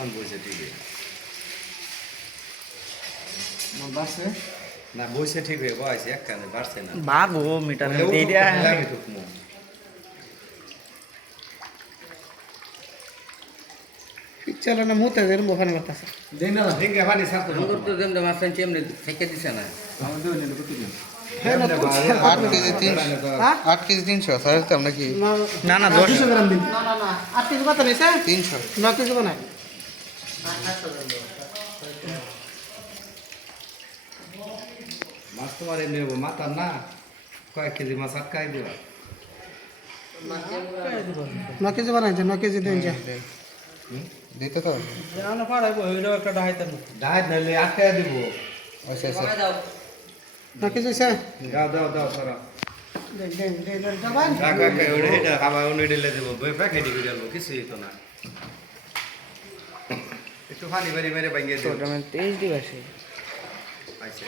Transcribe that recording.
on বইছে ঠিকই বাসে না বইছে ঠিক হয়ে বয়সে একখানে বাড়ছে না বাড়বো মিটার বলে দিয়ে দিয়া আমি ঢুকমু পিচ্ছালে না মুতে দেন ওখানে বাতাসে দেন না ভেঙে পানি ছাড়তো না আমার তো যেমন মাছ আনছি এমনি থেকে দিছে না আমার দেন না কত দিন হ্যাঁ না 8 কেজি 300 8 কেজি 300 তাহলে তো আমরা কি না না 10 200 গ্রাম দিন না না না 8 কেজি বাতা নিছে 300 9 কেজি বানাই মাছ তোমার এমনি মাথা না কয়েক কেজি মাছ আটকাই দিবা 9 কেজি বানাই 9 কেজি দেন যা দিতে তো জানা পাড়াইবো হইলো একটা ডাহাইতাম ডাহাত নাইলে আটকাই দিব আচ্ছা আচ্ছা দাও 9 কেজি সে দাও দাও দাও সরা দেন দেন দেন যাবান কাকা কে ওড়ে এটা খাবার উনি দিলে দেব বই প্যাকেটই করে আনবো কিছুই তো না একটু পানি মেরে মেরে ভাঙিয়ে দিও ওটা মানে 23 দিবাসে আইছে